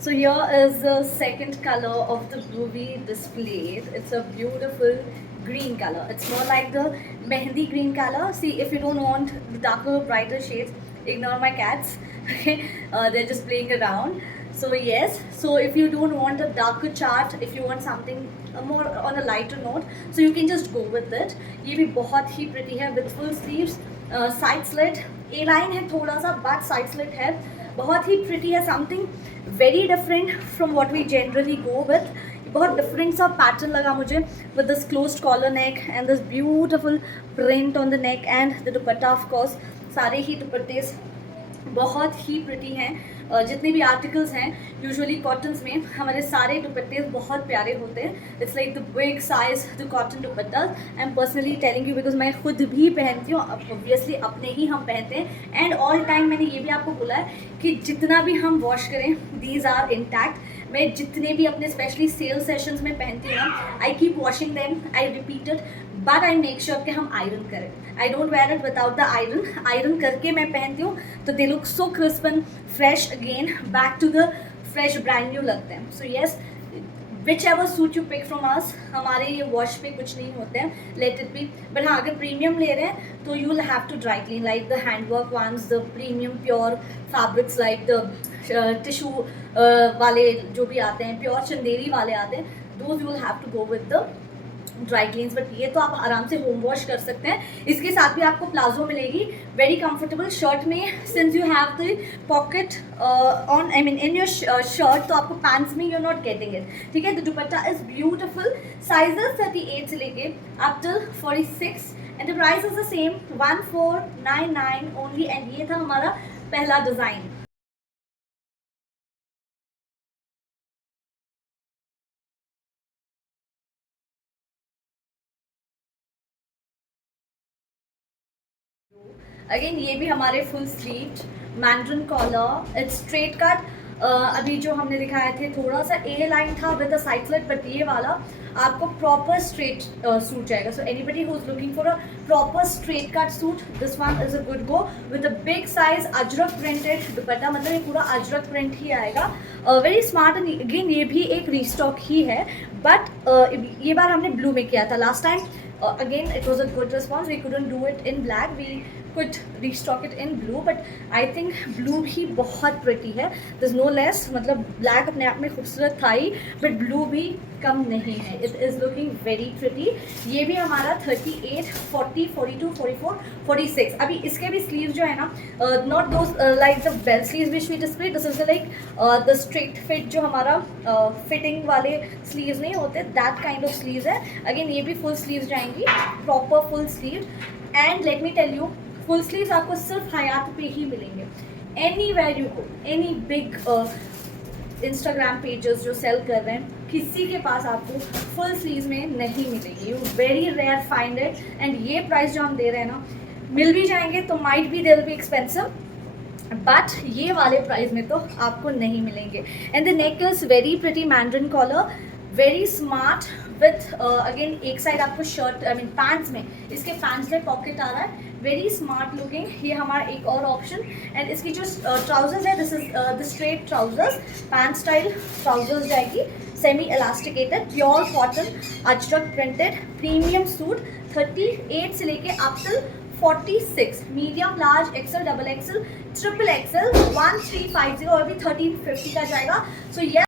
So here is the second color of the movie displayed. It's a beautiful green color. It's more like the mehendi green color. See, if you don't want the darker, brighter shades, ignore my cats. Okay, they're just playing around. So yes, so if you don't want a darker chart, if you want something more on a lighter note, so you can just go with it. ये भी बहुत ही pretty है with full sleeves, side slit, A line है थोड़ा सा, but side slit है, बहुत ही प्रिटी है, something very different from what we generally go with. बहुत डिफरेंट सा पैटर्न लगा मुझे with this closed collar neck and this beautiful print on the neck and the dupatta. Of course सारे ही दुपट्टे बहुत ही प्रिटी हैं. जितने भी आर्टिकल्स हैं यूजुअली कॉटन्स में हमारे सारे दुपट्टे बहुत प्यारे होते हैं. It's like the big size the cotton dupatta. I am personally telling you because मैं खुद भी पहनती हूँ. ऑब्वियसली अपने ही हम पहनते हैं एंड ऑल टाइम. मैंने ये भी आपको बोला है कि जितना भी हम वॉश करें दीज आर इंटैक्ट. मैं जितने भी अपने स्पेशली सेल सेशंस में पहनती हूँ I keep washing them, I repeat it, but I make sure कि हम आयरन करें. I don't wear it without the iron. Iron करके मैं पहनती हूँ तो they look so crisp and fresh again, back to the fresh brand new लगते हैं. So yes, whichever suit you pick from us, हमारे ये वॉश पे कुछ नहीं होते हैं, लेट इट बी. बट हाँ, अगर प्रीमियम ले रहे हैं तो you will have to dry clean like the handwork ones, the premium pure fabrics like the tissue वाले जो भी आते हैं, प्योर चंदेरी वाले आते हैं, those you will have to go with the dry cleans. But ये तो आप आराम से होम वॉश कर सकते हैं. इसके साथ भी आपको प्लाजो मिलेगी, वेरी कंफर्टेबल शर्ट में. Since you have the pocket on, I mean in your shirt, तो आपको पैंट्स में you are not getting it. ठीक है, the dupatta is beautiful. Sizes 38 से लेके up till 46 and the price is the same 1499 only. And ये था हमारा पहला डिज़ाइन. अगेन ये भी हमारे full sleeved mandarin collar, it's straight cut. अभी जो हमने दिखाए थे थोड़ा सा ए लाइन था with a side slit, but ये वाला आपको प्रॉपर स्ट्रेट सूट जाएगा. सो anybody who is looking for a proper straight cut suit, this one is a good go with a big size Ajrak printed दुपट्टा. मतलब ये पूरा अजरक प्रिंट ही आएगा. Very smart. And again ये भी एक रीस्टॉक ही है, बट ये बार हमने ब्लू में किया था. Last time again it was a good response. We couldn't do it in black, we could restock it in blue, but I think blue भी बहुत pretty है. there's no less, मतलब black अपने आप में खूबसूरत था ही, but blue भी कम नहीं है. it is looking very pretty. ये भी हमारा 38, 40, 42, 44, 46. अभी इसके भी sleeves जो है ना, not those like the bell sleeves which we display, this is the like the straight fit जो हमारा fitting वाले sleeves नहीं होते, that kind of sleeves है. again ये भी full sleeves जाएंगी, proper full sleeves. and let me tell you, full sleeves आपको सिर्फ हयात पे ही मिलेंगे. anywhere you go, any big Instagram pages जो सेल कर रहे हैं, किसी के पास आपको फुल स्लीव्स में नहीं मिलेगी. You very rare find it. And ये प्राइस जो हम दे रहे हैं ना, मिल भी जाएंगे तो might be they will be expensive, but ये वाले प्राइस में तो आपको नहीं मिलेंगे. And the neck is very pretty mandarin collar, very smart with again एक साइड आपको शर्ट, आई मीन पैंट्स में, इसके पैंट्स में पॉकेट आ रहा है, वेरी स्मार्ट लुकिंग. ये हमारा एक और ऑप्शन. एंड इसकी जो ट्राउजर्स है, this is the straight trousers, pant style trousers जाएगी, semi elasticated, pure cotton ajrak printed premium suit. 38 से लेके up till 46, medium, large, XL, double XL, triple XL 1350 और भी 1350 का जाएगा. सो ये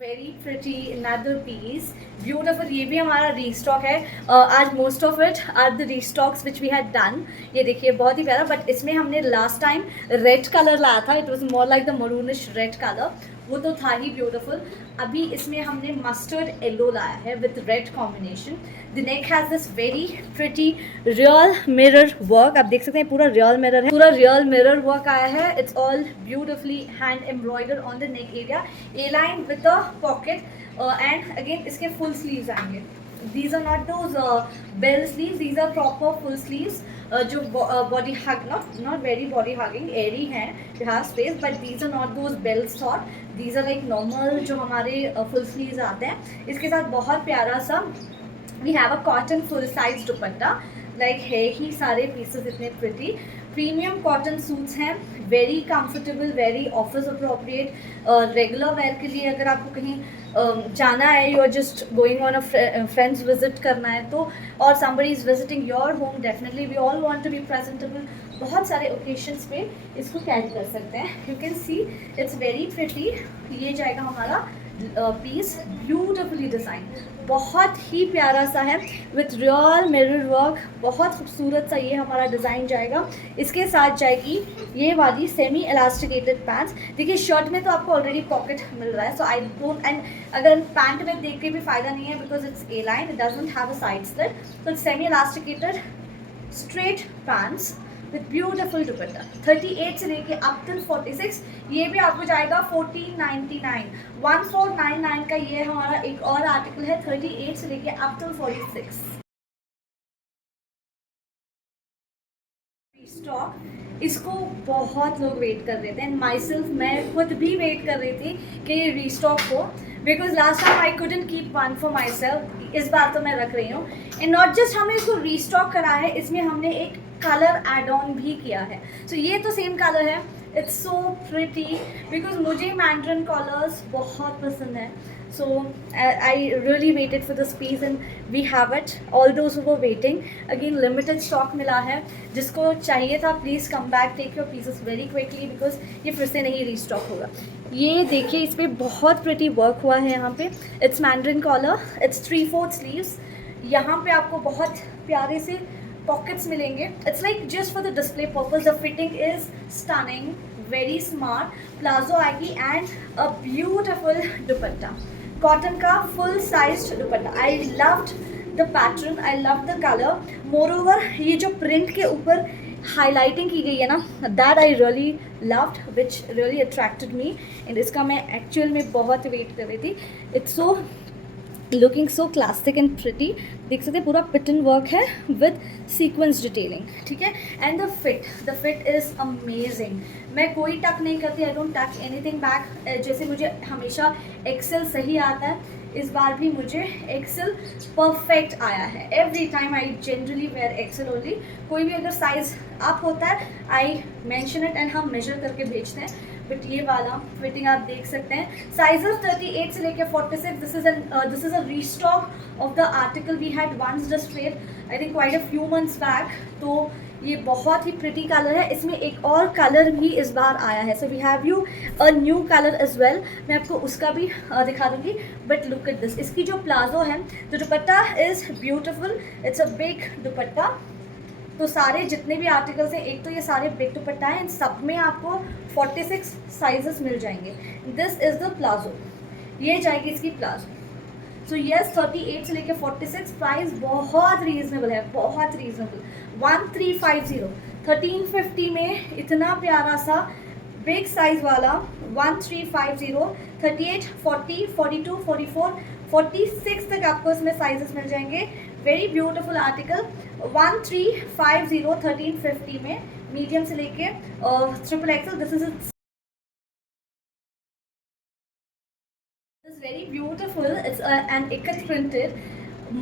very pretty another piece, beautiful. ये भी हमारा रीस्टॉक है. आज most of it are the restocks which we had done. ये देखिए बहुत ही प्यारा, बट इसमें हमने लास्ट टाइम रेड कलर लाया था. It was more like the maroonish red colour, वो तो था ही ब्यूटिफुल. अभी इसमें हमने मस्टर्ड येलो लाया है with red combination. The neck has this very pretty real mirror work. आप देख सकते हैं पूरा रियल मिरर है, पूरा रियल मिरर वर्क आया है. It's all beautifully hand embroider on the neck area, A line with the pocket. And again इसके फुल स्लीव्स आएंगे. these are not those bell sleeves, these are proper full sleeves जो body hug, not very body hugging, airy हैं, you have space, but these are not those bell sort, these are like normal जो हमारे full sleeves आते हैं. इसके साथ बहुत प्यारा सा we have a cotton full size dupatta like है ही सारे पीसेस इतने प्रिटी। प्रीमियम कॉटन सूट्स हैं, very comfortable, very office appropriate, regular wear के लिए अगर आपको कहीं जाना है, you are just going on a friends visit करना है तो, और somebody is visiting your home, definitely we all want to be presentable, बहुत सारे ओकेशंस पे इसको कैरी कर सकते हैं। You can see it's very pretty. ये जाएगा हमारा पीस, ब्यूटिफुली डिज़ाइन, बहुत ही प्यारा सा है विथ रियल मिरर वर्क, बहुत खूबसूरत सा ये हमारा डिज़ाइन जाएगा। इसके साथ जाएगी ये वाली सेमी इलास्टिकेटेड पैंट्स। देखिए शर्ट में तो आपको ऑलरेडी पॉकेट मिल रहा है, सो आई डोंट, एंड अगर पैंट में देख के भी फ़ायदा नहीं है because it's A line, it doesn't have a side slit, तो it's semi elasticated straight pants with beautiful dupatta. 38 से लेके अप टिल 46, ये भी आपको जाएगा 1499, 1499 का ये हमारा एक और आर्टिकल है, 38 से लेके अप टिल 46। स्टॉक, इसको बहुत लोग वेट कर रहे थे एंड माई सेल्फ, मैं खुद भी वेट कर रही थी कि ये रीस्टॉक हो, because last time I couldn't keep one for my self, इस बार तो मैं रख रही हूँ। एंड नॉट जस्ट हमने इसको रीस्टॉक करा है, इसमें हमने एक कलर एड ऑन भी किया है। सो ये तो सेम कलर है, इट्स सो प्रिटी, बिकॉज मुझे मैंड्रिन कलर्स बहुत पसंद है। So I really waited for this piece and we have it. All those who were waiting, again limited stock मिला है, जिसको चाहिए था please come back, take your pieces very quickly because ये फिर से नहीं रीस्टॉक होगा। ये देखिए इस पर बहुत प्रिटी वर्क हुआ है यहाँ पे, it's mandarin collar, it's 3/4 sleeves, यहाँ पे आपको बहुत प्यारे से पॉकेट्स मिलेंगे। It's like just for the display purpose, the fitting is stunning, very smart, palazzo आएगी and a beautiful dupatta, cotton का full size dupatta. I loved the pattern, I love the colour, moreover ये जो print के ऊपर highlighting की गई है ना, that I really loved, which really attracted me, and इसका मैं एक्चुअल में बहुत वेट कर रही थी। It's so looking so classic and pretty, देख सकते हैं पूरा पिटन वर्क है विद सीक्वेंस डिटेलिंग, ठीक है। And the fit is amazing, मैं कोई टक नहीं करती, आई डोंट टक एनीथिंग बैक, जैसे मुझे हमेशा एक्सेल सही आता है, इस बार भी मुझे एक्सेल परफेक्ट आया है। Every time I generally wear XL only, कोई भी अगर साइज अप होता है आई मेंशन इट एंड हम मेजर करके भेजते हैं, बट ये वाला फिटिंग आप देख सकते हैं। साइजेस 38 से लेकर 46, this is a restock of the article we had once displayed I think quite a few months back, तो ये बहुत ही प्रिटी कलर है। इसमें एक और कलर भी इस बार आया है, so we have you a new colour as well, मैं आपको उसका भी दिखा दूंगी। बट लुक एट दिस, इसकी जो प्लाजो है, the dupatta is beautiful, it's a big दुपट्टा। तो सारे जितने भी आर्टिकल्स हैं, एक तो ये सारे बिग दुपट्टा हैं, इन सब में आपको 46 साइजेस मिल जाएंगे। दिस इज़ द प्लाजो, ये जाएगी इसकी प्लाजो। सो येस 38 से लेकर 46, प्राइस बहुत रीजनेबल है, बहुत रीजनेबल, 1350, 1350 में इतना प्यारा सा बिग साइज वाला 1350, 38, 40, 42, 44, 46 तक आपको इसमें साइजेस मिल जाएंगे। वेरी ब्यूटिफुल आर्टिकल, 1350, 1350 में, मीडियम से लेके triple axle. This is very beautiful, it's an ikat printed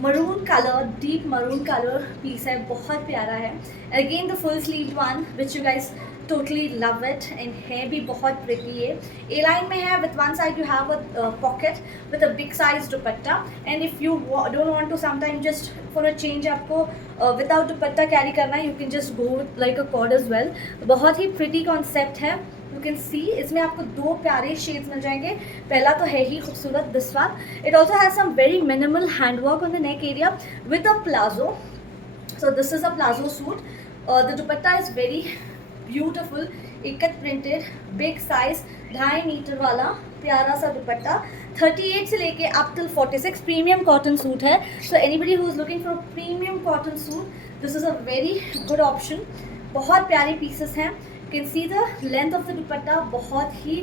maroon color, deep maroon color piece है, बहुत प्यारा है। Again the full sleeved one which you guys totally love it, and है भी बहुत pretty है। A line में है, with one side you have a pocket with a big size dupatta, and if you don't want to sometime just for a change आपको without dupatta carry करना है, you can just go like a cord as well। बहुत ही pretty concept है, you can सी इसमें आपको दो प्यारे shades मिल जाएंगे। पहला तो है ही खूबसूरत, this one, it also has some very minimal hand work on the neck area with a palazzo. So this is a palazzo suit, the dupatta is very beautiful, ikat printed, big size, 2.5 metre वाला प्यारा सा दुपट्टा। 38 से लेके up till 46, premium cotton suit है। So anybody who is looking for premium cotton suit, this is a very good option. बहुत प्यारे pieces हैं, can see the length of the दुपट्टा, बहुत ही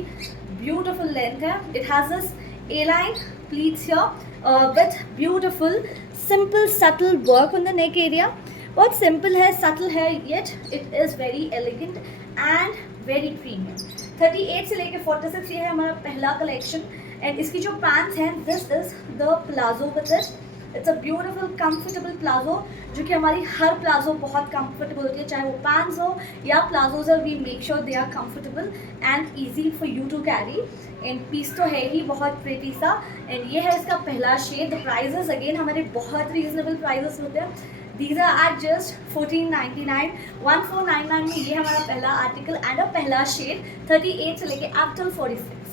ब्यूटिफुल लेंथ है। It has this A line pleats here with beautiful simple subtle work on the neck area. बहुत simple है, subtle है, yet it is very elegant and very premium. 38 से लेकर 46 ये है हमारा पहला कलेक्शन, एंड इसकी जो पैंट्स हैं, this is the palazzo with it, it's a beautiful comfortable palazzo, जो कि हमारी हर प्लाजो बहुत कंफर्टेबल होती है, चाहे वो पैंट्स हो या palazzos, we make sure they are comfortable and easy for you to carry. And piece तो है ही बहुत प्रेटी सा। एंड ये है इसका पहला शेड। द प्राइजेस अगेन हमारे बहुत रीजनेबल प्राइजेस होते हैं। These are at just 1499, 1499 में ये हमारा पहला आर्टिकल एंड पहला शेड 38 से लेके up till 46।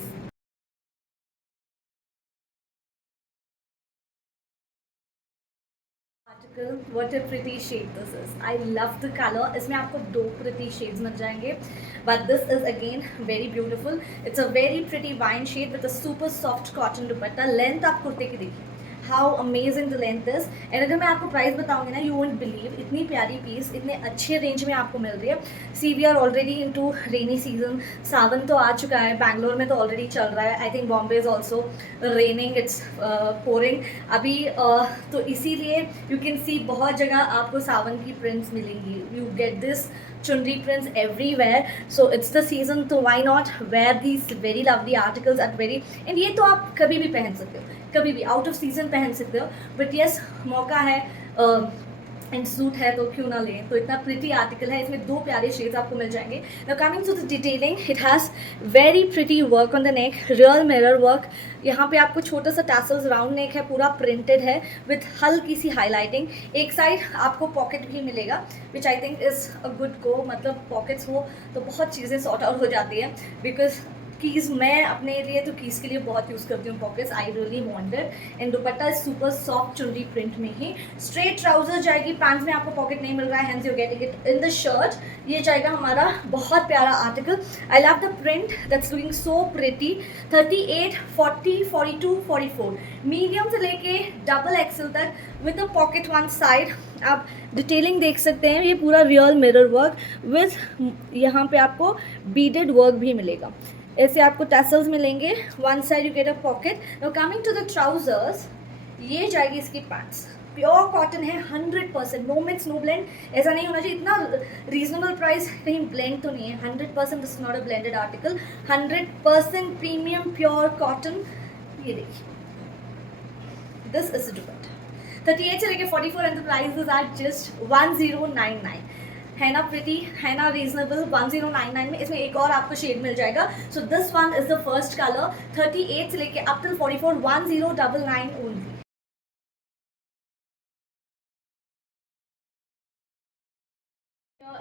Article, what a pretty shade this is, I love the colour. इसमें आपको दो प्रिटी शेड्स मिल जाएंगे, but this is again very beautiful. It's a very pretty wine shade with a super soft cotton dupatta. Length आप कुर्ते की देखिए, how amazing the length is. And अगर मैं आपको प्राइस बताऊंगी ना, यू वोंट बिलीव, इतनी प्यारी पीस इतने अच्छे रेंज में आपको मिल रही है। See we are already into rainy season, Sawan तो आ चुका है, बैंगलोर में तो ऑलरेडी चल रहा है, I think Bombay is also raining, it's pouring अभी, तो इसीलिए यू कैन सी बहुत जगह आपको सावन की प्रिंट्स मिलेंगी। You get this chunri prints everywhere, so it's the season, तो why not wear these very lovely articles at very, and ये तो आप कभी भी पहन सकते हो, कभी भी आउट ऑफ सीजन पहन सकते हो, बट यस मौका है एंड सूट है तो क्यों ना लें। तो इतना प्रिटी आर्टिकल है, इसमें दो प्यारे शेड्स आपको मिल जाएंगे। Now coming to the detailing, it has very pretty work on the neck, real mirror work. यहाँ पे आपको छोटा सा टैसल्स, राउंड नेक है, पूरा प्रिंटेड है विथ हल्की सी हाईलाइटिंग। एक साइड आपको पॉकेट भी मिलेगा, which I think is a good go, मतलब पॉकेट्स हो तो बहुत चीज़ें सॉर्ट आउट हो जाती है। बिकॉज कीज़ मैं अपने लिए तो कीज़ के लिए बहुत यूज़ करती हूँ pockets, I really wanted. And dupatta super soft चुनरी प्रिंट में ही। स्ट्रेट ट्राउजर जाएगी, पैंट्स में आपको पॉकेट नहीं मिल रहा है, hence you getting it in the shirt. ये जाएगा हमारा बहुत प्यारा article. I love the print that's looking so pretty. 38, 40, 42, 44 medium से लेके डबल एक्सल तक with the pocket one side. आप डिटेलिंग देख सकते हैं, ये पूरा रियल मिरर वर्क विथ यहाँ पे आपको बीडेड वर्क भी मिलेगा। ऐसे आपको टैसल्स मिलेंगे, one side you get a pocket. Now coming to the trousers, ये जाएगी इसकी पैंट्स, प्योर कॉटन है 100%, नो मिक्स नो ब्लेंड। ऐसा नहीं होना चाहिए, इतना रीजनेबल प्राइस कहीं ब्लेंड तो नहीं है, 100% this is not a blended article, 100% premium pure cotton. ये देखिए, दिस इज दुपट्टा 38 से लेके 44 and the prices are just 1099। है ना प्रिटी, है ना रीजनेबल, 1099 में। इसमें एक और आपको शेड मिल जाएगा। So this one is the first colour, 38 से लेके up till 44, 1099 only.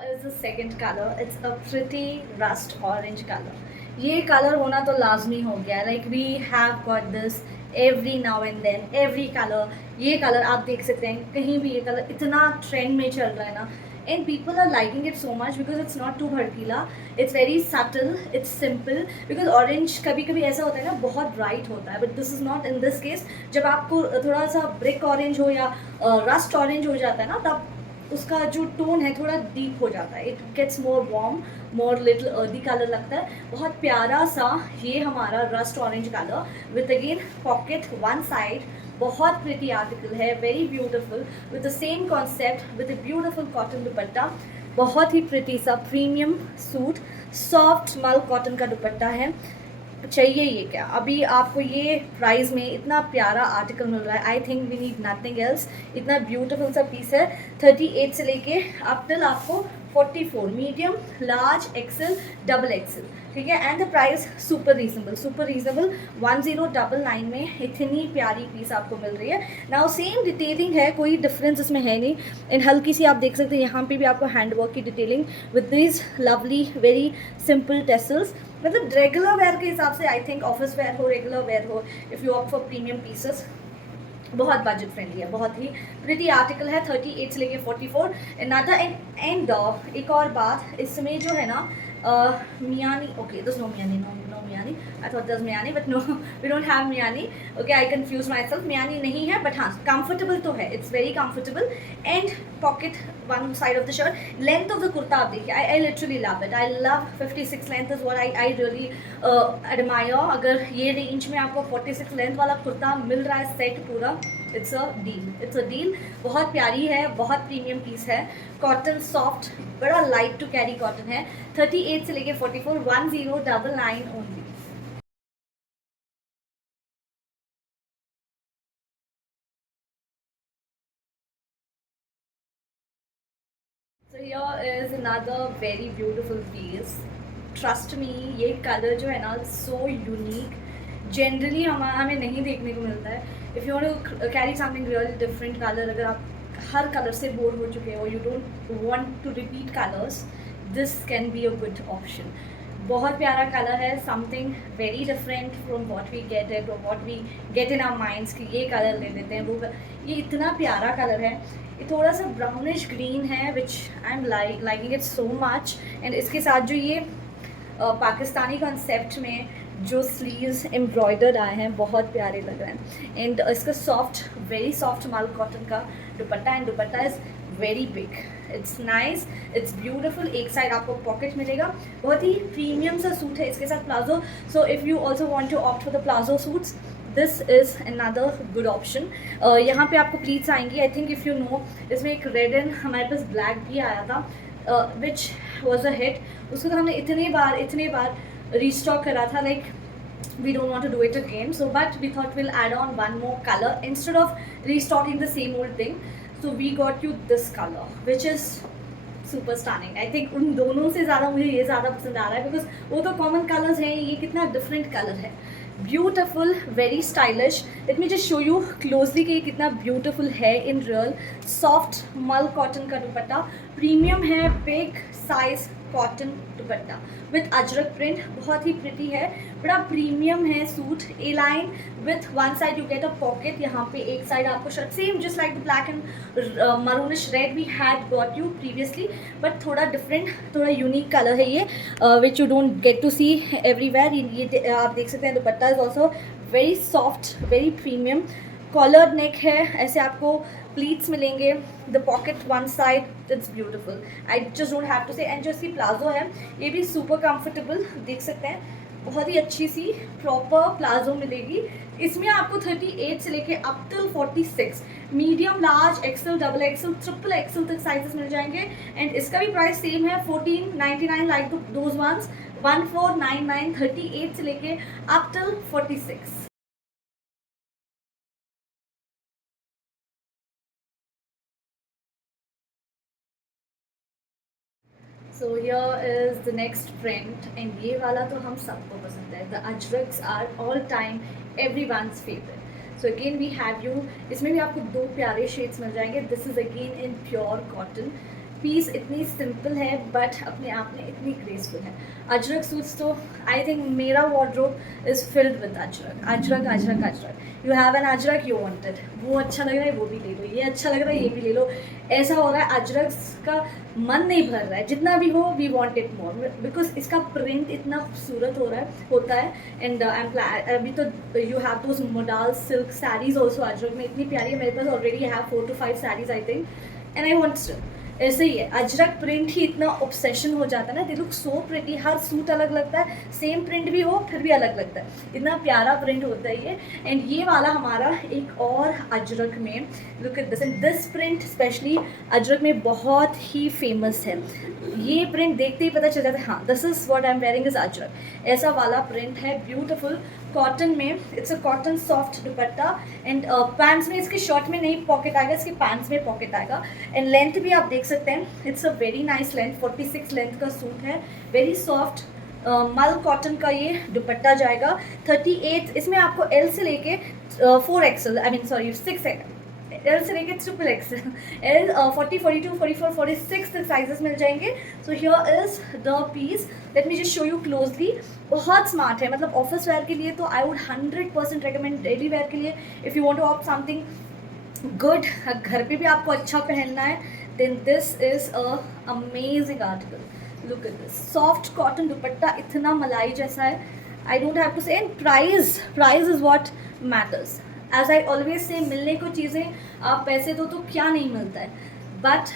Is the second color, it's a pretty rust orange color. ये कलर होना तो लाजमी हो गया, like we have got this every now and then, every colour. ये colour आप देख सकते हैं, कहीं भी ये कलर इतना ट्रेंड में चल रहा है ना, and people are liking it so much because it's not too भड़कीला, it's very subtle, it's simple. Because orange कभी कभी ऐसा होता है ना, बहुत ब्राइट होता है, but this is not in this case. जब आपको थोड़ा सा ब्रिक ऑरेंज हो या रस्ट ऑरेंज हो जाता है ना, तब उसका जो टोन है थोड़ा डीप हो जाता है, it gets more warm, more little earthy colour लगता है। बहुत प्यारा सा ये हमारा rust orange colour with again pocket one side, बहुत प्रिटी आर्टिकल है, very beautiful with the same concept with a beautiful cotton dupatta. बहुत ही प्रिटी सा premium suit, soft mul cotton का दुपट्टा है। चाहिए ये क्या, अभी आपको ये प्राइस में इतना प्यारा आर्टिकल मिल रहा है, I think we need nothing else. इतना ब्यूटीफुल सा पीस है, 38 से लेके अप टिल आपको 44, medium, large, XL, double XL, ठीक है। And the price super reasonable, super reasonable, 1099 में इतनी प्यारी पीस आपको मिल रही है। नाउ सेम डिटेलिंग है, कोई डिफरेंस इसमें है नहीं। एंड हल्की सी आप देख सकते हैं यहाँ पे भी आपको हैंडवर्क की detailing with this lovely very simple tassels. मतलब रेगुलर वेयर के हिसाब से आई थिंक ऑफिस वेयर हो, रेगुलर वेयर हो, if you opt for premium pieces, बहुत बजट फ्रेंडली है, बहुत ही प्रिटी आर्टिकल है। 38 से लेके 44 नाटा। एंड एक और बात, इसमें जो है ना मियानी, ओके दिस नो मियानी, नो मियानी, आई थॉट दिस मियानी but no, we don't have मियानी, okay I confuse myself. मियानी नहीं है, बट हाँ कंफर्टेबल तो है, it's very comfortable. And pocket one side of the shirt. Length of the kurta आप देखिए, I literally love it, I love 56 length is what I really admire. अगर ये रेंज में आपको 46 लेंथ वाला कुर्ता मिल रहा है सेट पूरा, it's a deal, it's a deal. बहुत प्यारी है, बहुत प्रीमियम पीस है, कॉटन सॉफ्ट, बड़ा लाइट टू कैरी कॉटन है। 38 से लेके 44, 1099 only. another very beautiful piece. Trust me, ये कलर जो है ना so unique. जनरली हमें नहीं देखने को मिलता है. If you want to carry something really different colour, अगर आप हर कलर से बोर हो चुके हो, you don't want to repeat colours, this can be a good option. बहुत प्यारा कलर है, something very different from what we get it और what we get in our minds कि ये कलर ले लेते हैं वो. ये इतना प्यारा कलर है. ये थोड़ा सा ब्राउनिश ग्रीन है which I am liking it so much. And इसके साथ जो ये पाकिस्तानी कॉन्सेप्ट में जो स्लीव्स एम्ब्रॉयडर्ड आए हैं बहुत प्यारे लग रहे हैं. एंड इसका soft, very soft mul cotton का dupatta. And dupatta is very big, it's nice, it's beautiful. एक साइड आपको पॉकेट मिलेगा. बहुत ही प्रीमियम सा सूट है. इसके साथ palazzo. So if you also want to opt for the palazzo suits, this is another good option. यहाँ पे आपको प्लीट्स आएंगी. I think if you know, इसमें एक रेड एंड हमारे पास ब्लैक भी आया था विच वॉज अ हिट. उसको तो हमने इतने बार रीस्टॉक करा था. Like we don't want to do it again, so but we thought we'll add on one more color instead of restocking the same old thing. So we got you this color which is super stunning. I think उन दोनों से ज़्यादा मुझे ये ज़्यादा पसंद आ रहा है बिकॉज वो तो कॉमन कलर्स हैं, ये कितना डिफरेंट कलर है. Beautiful, very stylish. Let me just show you closely कि ये कितना ब्यूटिफुल है in real. Soft mul cotton का दुपट्टा, प्रीमियम है, big size cotton dupatta with Ajrakh print. बहुत ही प्रिटी है, बड़ा प्रीमियम है suit. A line with one side you get a pocket. यहाँ पे एक साइड आपको shirt same just like the black and maroonish red we had got you previously, but थोड़ा डिफरेंट, थोड़ा यूनिक कलर है ये which you don't get to see everywhere. ये आप देख सकते हैं. Dupatta is also very soft, very premium. Collared neck है, ऐसे आपको प्लीट्स मिलेंगे. The pocket one side, it's beautiful. I just don't have to say. And जो इसकी प्लाजो है ये भी सुपर कंफर्टेबल, देख सकते हैं. बहुत ही अच्छी सी प्रॉपर प्लाजो मिलेगी. इसमें आपको 38 से लेके up till 46 medium, large, XL, double XL, triple XL तक साइजेस मिल जाएंगे. एंड इसका भी प्राइस सेम है 1499 लाइक दोज वंस. 1499, 38 से लेके up till 46. So here is the next print. And ये वाला तो हम सबको पसंद है. The ajraks are all time everyone's favourite. So again we have you. इसमें भी आपको दो प्यारे शेड्स मिल जाएंगे. This is again in pure cotton. Piece इतनी सिंपल है बट अपने आप में इतनी ग्रेसफुल है. अजरक सूट्स तो आई थिंक मेरा wardrobe is filled with Ajrak. Ajrak Ajrak Ajrak. You have an Ajrak, you wanted. वो अच्छा लग रहा है वो भी ले लो, ये अच्छा लग रहा है ये भी ले लो. ऐसा हो रहा है अजरक का मन नहीं भर रहा है. जितना भी हो we want it more because इसका प्रिंट इतना खूबसूरत होता है. एंड अभी तो you have those modal silk saris also ajrak में इतनी प्यारी है. मेरे पास already have 4 to 5 saris I think. And I want ऐसे ही है. अजरक प्रिंट ही इतना ऑब्सेशन हो जाता है ना. दे लुक सो प्रिटी. हर सूट अलग लगता है, सेम प्रिंट भी हो फिर भी अलग लगता है. इतना प्यारा प्रिंट होता है ये. एंड ये वाला हमारा एक और अजरक में, look at this. And this print specially Ajrak में बहुत ही फेमस है. ये प्रिंट देखते ही पता चल जाता है हाँ this is what I am wearing is Ajrak. ऐसा वाला प्रिंट है, ब्यूटिफुल कॉटन में. It's a cotton soft dupatta. And pants में, इसकी शर्ट में नहीं पॉकेट आएगा, इसके पैंट्स में पॉकेट आएगा. एंड लेंथ भी आप देख सकते हैं. It's a very nice length. 46 length का सूट है. वेरी सॉफ्ट मल कॉटन का ये दुपट्टा जाएगा. 38 इसमें आपको एल से लेके 4XL, I mean sorry 6 L से लेके ट्रिपल एक्सेल, एल 40, 42, 44, 46 तक साइजेस मिल जाएंगे. So here is the piece. Let me just show you closely. बहुत स्मार्ट है, मतलब ऑफिस वेयर के लिए तो I would 100% recommend. Daily wear के लिए if you want to opt something good, घर पे भी आपको अच्छा पहनना है, then this is a amazing article. Look at this soft cotton dupatta, इतना मलाई जैसा है. I don't have to say. And price is what matters. As I always say, मिलने को चीज़ें आप पैसे दो तो क्या नहीं मिलता है, बट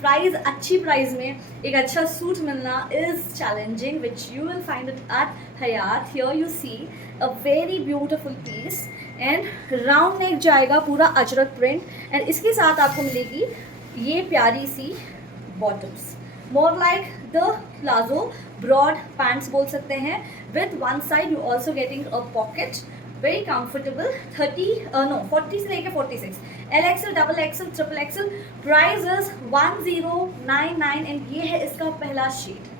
प्राइस, अच्छी प्राइस में एक अच्छा सूट मिलना is challenging, which you will find it at Hyatt. Here you see a very beautiful piece. And round neck जाएगा, पूरा अजरक प्रिंट. एंड इसके साथ आपको मिलेगी ये प्यारी सी bottoms, more like the palazzo, broad pants बोल सकते हैं. With one side you also getting a pocket very comfortable 40 से लेके 46, LXL, XXL, XXL, price is 1099 and ये है इसका पहला शेड.